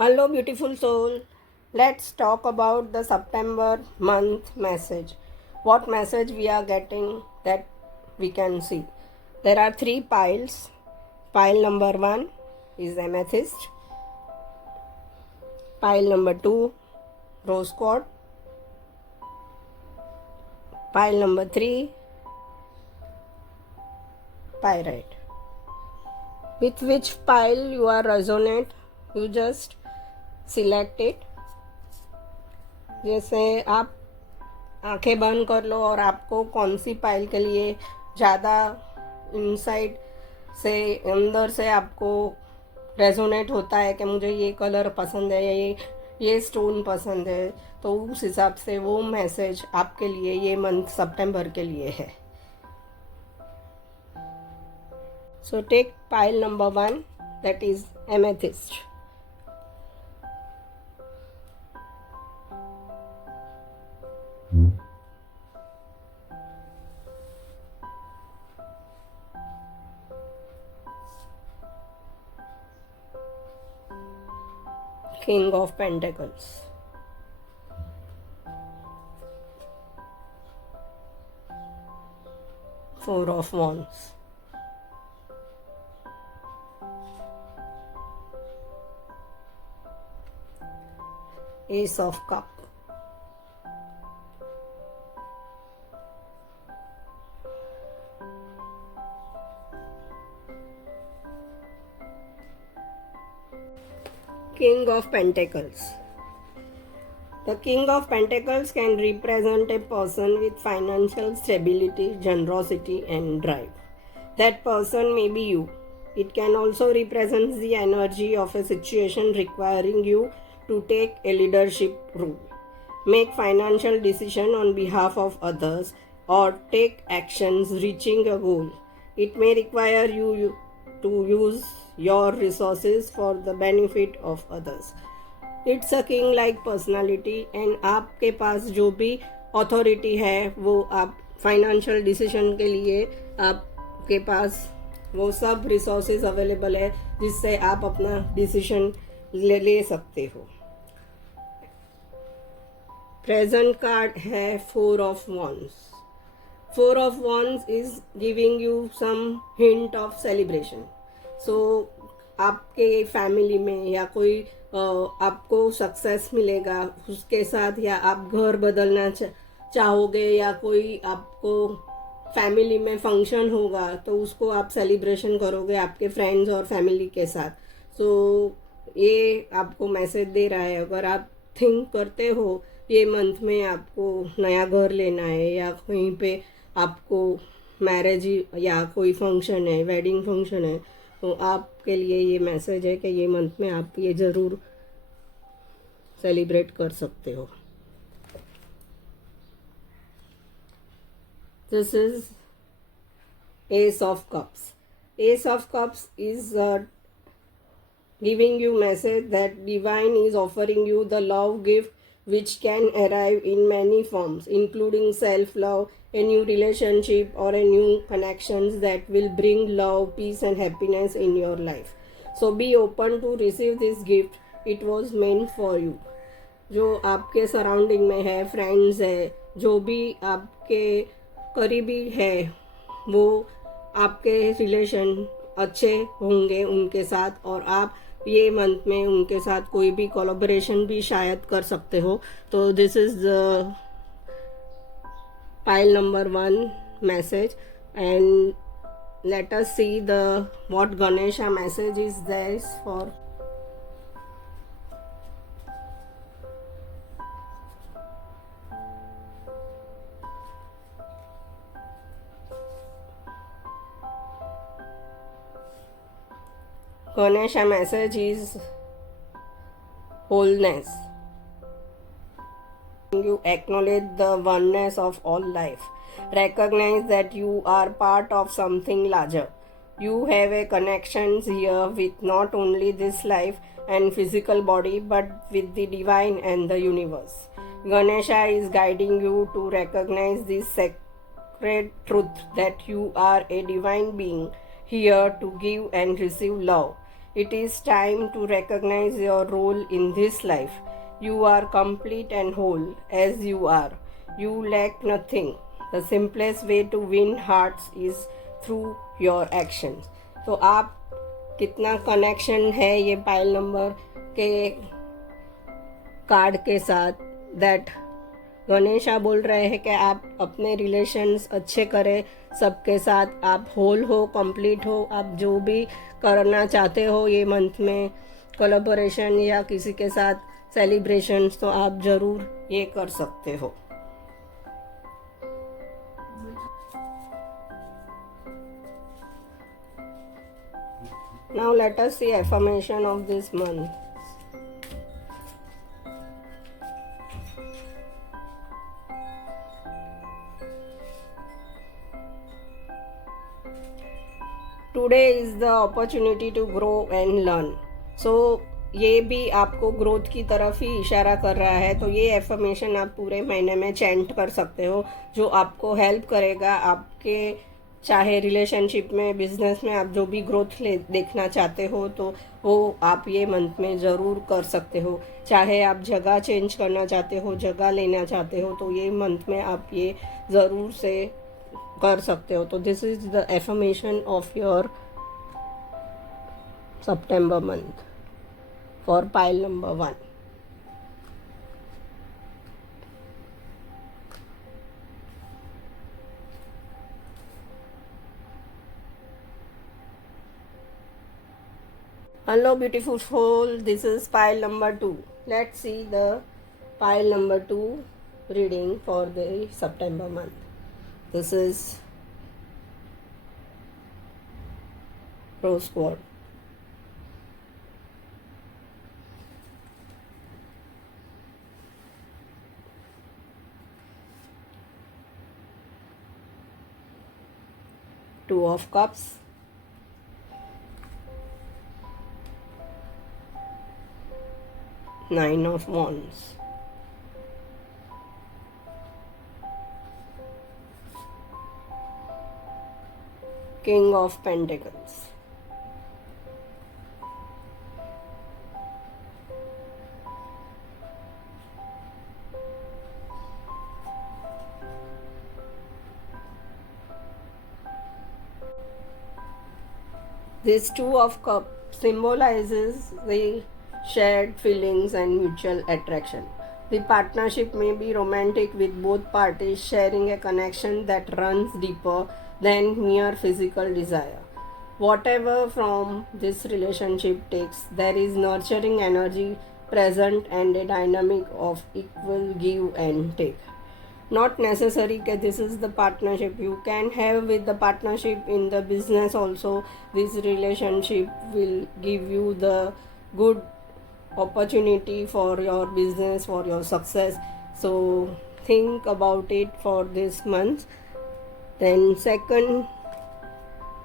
Hello, beautiful soul. Let's talk about the September month message. What message we are getting that we can see. There are three piles. Pile number one is amethyst. Pile number two, rose quartz. Pile number three, pyrite. With which pile you are resonate, you just select it. जैसे आप आंखें बंद कर लो और आपको कौन सी pile के लिए ज़्यादा इनसाइड से अंदर से आपको रेजोनेट होता है कि मुझे ये कलर पसंद है या ये स्टोन पसंद है, तो उस हिसाब से वो मैसेज आपके लिए ये मंथ सितंबर के लिए है. So take pile number 1, that is amethyst. King of Pentacles. Four of Wands. Ace of Cup. King of Pentacles. The King of Pentacles can represent a person with financial stability, generosity, and drive. That person may be you. It can also represent the energy of a situation requiring you to take a leadership role, make financial decisions on behalf of others, or take actions reaching a goal. It may require you to use your resources for the benefit of others. It's a king like personality and आपके पास जो भी authority है वो आप financial decision के लिए आपके पास वो सब रिसोर्सेज अवेलेबल है जिससे आप अपना डिसीजन ले सकते हो. प्रेजेंट कार्ड है 4 of wands. 4 of wands is giving you some hint of celebration. So आपके फैमिली में या कोई आपको सक्सेस मिलेगा उसके साथ, या आप घर बदलना चाहोगे, या कोई आपको फैमिली में फंक्शन होगा तो उसको आप सेलिब्रेशन करोगे आपके फ्रेंड्स और फैमिली के साथ. सो ये आपको मैसेज दे रहा है. अगर आप थिंक करते हो ये मंथ में आपको नया घर लेना है या कहीं पे आपको मैरिज या कोई फंक्शन है, वेडिंग फंक्शन है, तो आपके लिए ये मैसेज है कि ये मंथ में आप ये ज़रूर सेलिब्रेट कर सकते हो. This is S of cups. S of cups is giving you message that divine is offering you the love gift which can arrive in many forms, including self-love, a new relationship, or a new connections that will bring love, peace, and happiness in your life. So be open to receive this gift. It was meant for you. जो आपके surrounding में है, friends है, जो भी आपके करीबी है, वो आपके रिलेशन अच्छे होंगे उनके साथ, और आप ये मंथ में उनके साथ कोई भी कोलैबोरेशन भी शायद कर सकते हो. तो this is the pile number 1 message, and let us see the what Ganesha message is there for. Ganesha message is wholeness. You acknowledge the oneness of all life. Recognize that you are part of something larger. You have a connection here with not only this life and physical body but with the divine and the universe. Ganesha is guiding you to recognize this sacred truth that you are a divine being here to give and receive love. It is time to recognize your role in this life. You are complete and whole as you are. You lack nothing. The simplest way to win hearts is through your actions. तो आप कितना connection है ये pile number के card के साथ, that Ganesha बोल रहे हैं कि आप अपने रिलेशंस अच्छे करें सबके साथ, आप होल हो, कंप्लीट हो, आप जो भी करना चाहते हो ये मंथ में कोलैबोरेशन या किसी के साथ सेलिब्रेशन, तो आप ज़रूर ये कर सकते हो. Now let us see affirmation of this month. Today is the opportunity to grow and learn. So ये भी आपको ग्रोथ की तरफ ही इशारा कर रहा है. तो ये एफर्मेशन आप पूरे महीने में चैंट कर सकते हो, जो आपको हेल्प करेगा आपके चाहे रिलेशनशिप में, बिजनेस में, आप जो भी ग्रोथ देखना चाहते हो तो वो आप ये मंथ में ज़रूर कर सकते हो. चाहे आप जगह चेंज करना चाहते हो, जगह लेना चाहते हो, तो ये मंथ में आप ये ज़रूर से कर सकते हो. तो this is the affirmation of your September month for pile number 1. Hello beautiful soul, this is pile number 2. Let's see the pile number 2 reading for the September month. This is Rose Quartz. Two of Cups, Nine of Wands, King of Pentacles, this Two of Cups symbolizes the shared feelings and mutual attraction. The partnership may be romantic with both parties sharing a connection that runs deeper than mere physical desire. Whatever from this relationship takes, there is nurturing energy present and a dynamic of equal give and take. Not necessary that this is the partnership you can have with the partnership in the business also. This relationship will give you the good opportunity for your business, for your success. So think about it for this month. Then second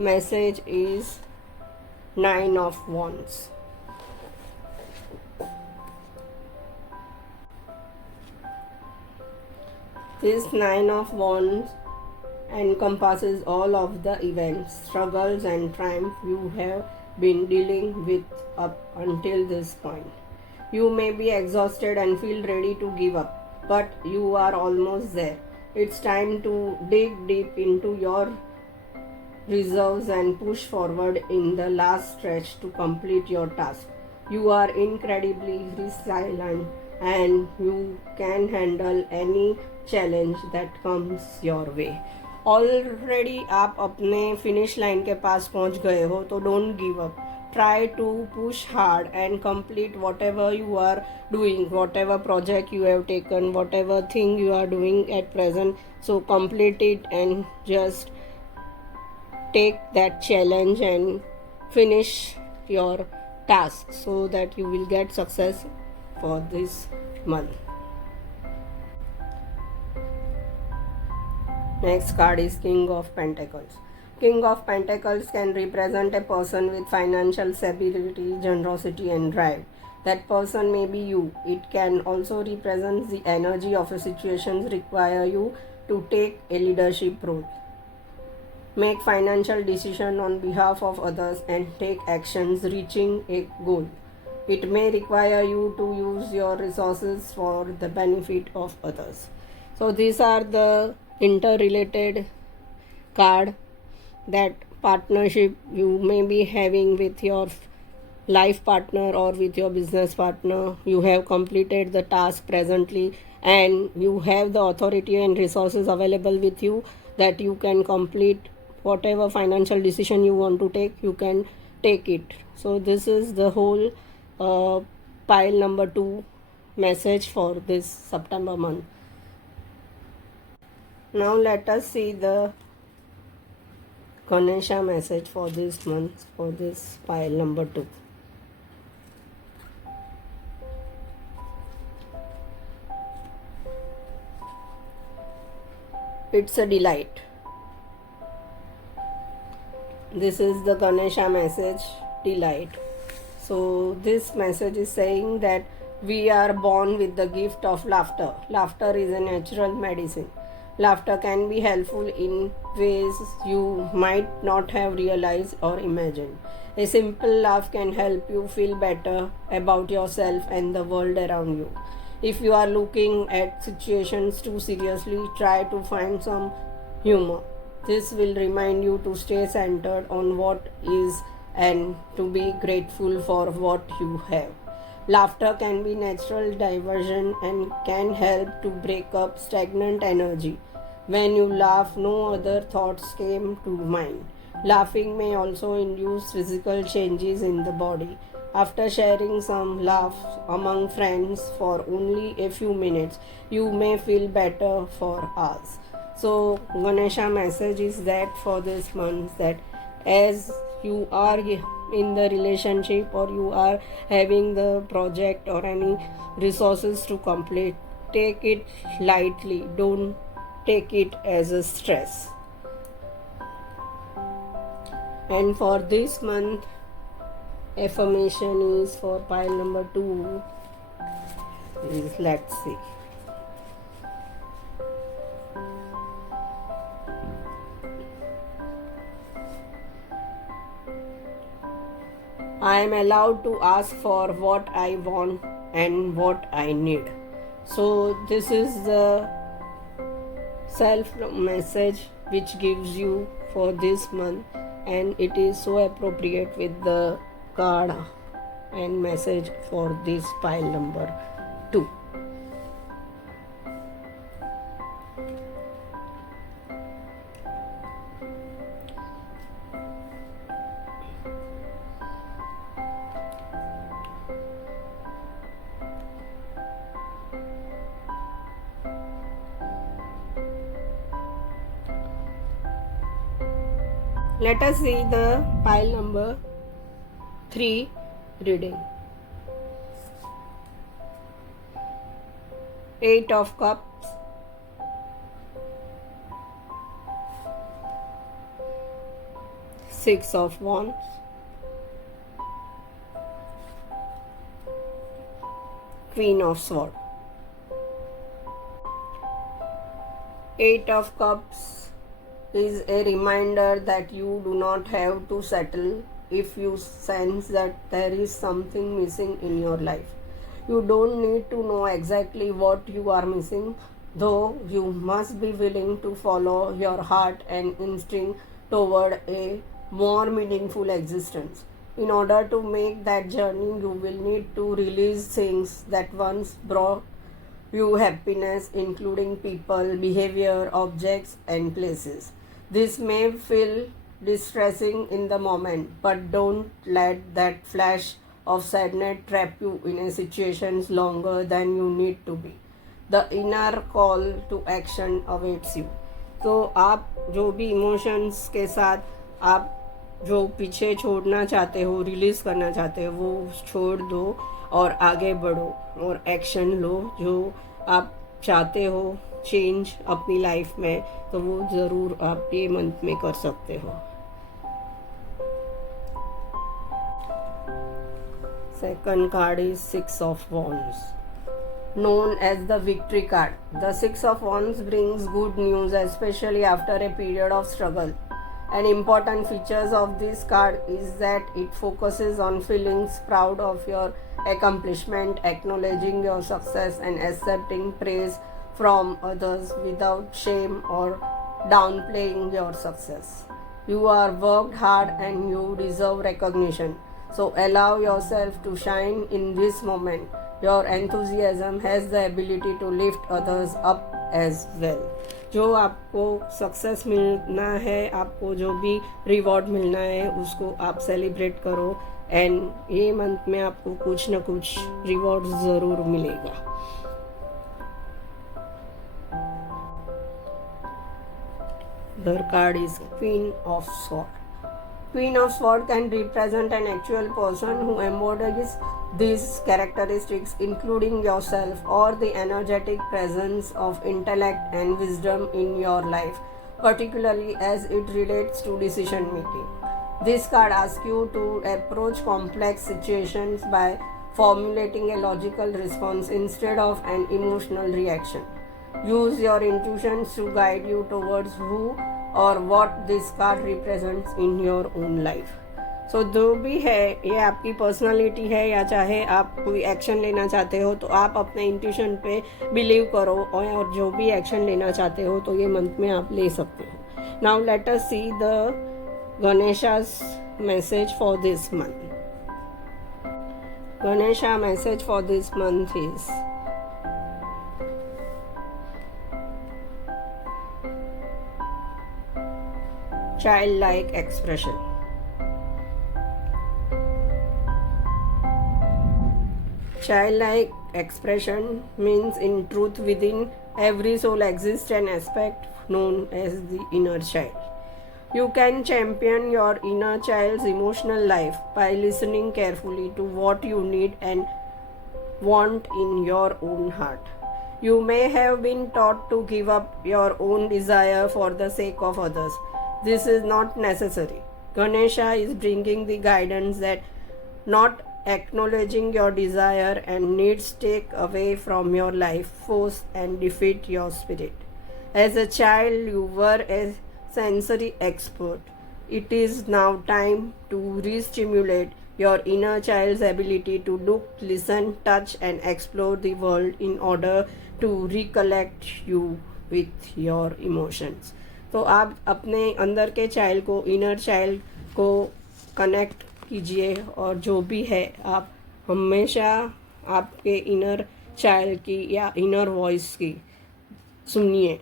message is Nine of Wands. This Nine of Wands encompasses all of the events, struggles and triumph you have been dealing with up until this point. You may be exhausted and feel ready to give up, but you are almost there. It's time to dig deep into your reserves and push forward in the last stretch to complete your task. You are incredibly resilient and you can handle any challenge that comes your way. Already आप अपने finish line के पास पहुंच गए हो, तो don't give up. Try to push hard and complete whatever you are doing, whatever project you have taken, whatever thing you are doing at present. So complete it and just take that challenge and finish your task so that you will get success for this month. Next card is King of Pentacles. King of Pentacles can represent a person with financial stability, generosity and drive. That person may be you. It can also represent the energy of a situation require you to take a leadership role. Make financial decisions on behalf of others and take actions reaching a goal. It may require you to use your resources for the benefit of others. So these are the interrelated card that partnership you may be having with your life partner or with your business partner. You have completed the task presently and you have the authority and resources available with you that you can complete whatever financial decision you want to take. You can take it. So this is the whole pile number 2 message for this September month. Now let us see the Ganesha message for this month, for this pile number 2. It's a delight. This is the Ganesha message, delight. So this message is saying that we are born with the gift of laughter. Laughter is a natural medicine. Laughter can be helpful in ways you might not have realized or imagined. A simple laugh can help you feel better about yourself and the world around you. If you are looking at situations too seriously, try to find some humor. This will remind you to stay centered on what is and to be grateful for what you have. Laughter can be natural diversion and can help to break up stagnant energy. When you laugh, no other thoughts came to mind. Laughing may also induce physical changes in the body. After sharing some laughs among friends for only a few minutes, you may feel better for hours. So Ganesha message is that for this month, that as you are in the relationship or you are having the project or any resources to complete, take it lightly. Don't take it as a stress. And for this month, affirmation is for pile number 2 is, let's see. I am allowed to ask for what I want and what I need. So this is the self message which gives you for this month, and it is so appropriate with the card and message for this pile number 2. Let us see the pile number 3 reading. 8 of Cups, Six of Wands, Queen of Swords. 8 of Cups is a reminder that you do not have to settle if you sense that there is something missing in your life. You don't need to know exactly what you are missing, though you must be willing to follow your heart and instinct toward a more meaningful existence. In order to make that journey, you will need to release things that once brought you happiness, including people, behavior, objects, and places. This may feel distressing in the moment, but don't let that flash of sadness trap you in a situation longer than you need to be. The inner call to action awaits you. तो आप जो भी emotions के साथ आप जो पीछे छोड़ना चाहते हो, रिलीज करना चाहते हो, वो छोड़ दो और आगे बढ़ो और एक्शन लो. जो आप चाहते हो चेंज अपनी लाइफ में, तो वो ज़रूर आप ये मंथ में कर सकते हो. Second card is Six of Wands, known as the victory card. The Six of Wands brings good news, especially after a period of struggle. An important features of this card is that it focuses on feelings proud of your accomplishment, acknowledging your success and accepting praise from others without shame or downplaying your success. You are worked hard and you deserve recognition. So allow yourself to shine in this moment. Your enthusiasm has the ability to lift others up as well. जो आपको success मिलना है, आपको जो भी reward मिलना है, उसको आप सेलिब्रेट करो एंड ये मंथ में आपको कुछ ना कुछ रिवॉर्ड ज़रूर मिलेगा. The card is Queen of Swords. Queen of Swords can represent an actual person who embodies these characteristics, including yourself or the energetic presence of intellect and wisdom in your life, particularly as it relates to decision making. This card asks you to approach complex situations by formulating a logical response instead of an emotional reaction. Use your intuitions to guide you towards who और what this card represents in your own life. So जो भी है, ये आपकी personality है या चाहे आप कोई एक्शन लेना चाहते हो तो आप अपने इंट्यूशन पे बिलीव करो और जो भी एक्शन लेना चाहते हो तो ये मंथ में आप ले सकते हो. Now let us see the Ganesha's message for this month. Ganesha message for this month is childlike expression. Childlike expression means in truth within every soul exists an aspect known as the inner child. You can champion your inner child's emotional life by listening carefully to what you need and want in your own heart. You may have been taught to give up your own desire for the sake of others. This is not necessary. Ganesha is bringing the guidance that not acknowledging your desire and needs take away from your life force and defeat your spirit. As a child, you were a sensory expert. It is now time to re-stimulate your inner child's ability to look, listen, touch, and explore the world in order to reconnect you with your emotions. तो आप अपने अंदर के child को, inner child को connect कीजिए और जो भी है आप हमेशा आपके इनर चाइल्ड की या इनर वॉइस की सुनिए.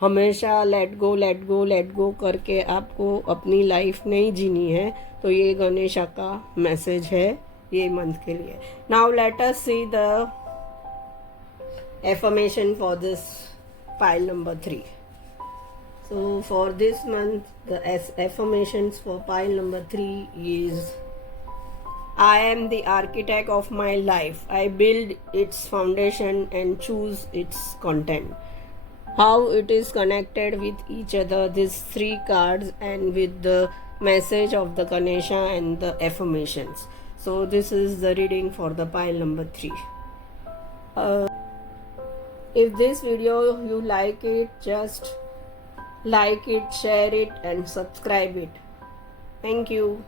हमेशा let go let go let go करके आपको अपनी लाइफ नहीं जीनी है. तो ये गणेशा का मैसेज है ये मंथ के लिए. Now let us see the affirmation for this pile number 3. So for this month, the affirmations for pile number 3 is I am the architect of my life. I build its foundation and choose its content. How it is connected with each other, these 3 cards, and with the message of the Ganesha and the affirmations. So this is the reading for the pile number 3. If this video you like it, just like it, share it, and subscribe it. Thank you.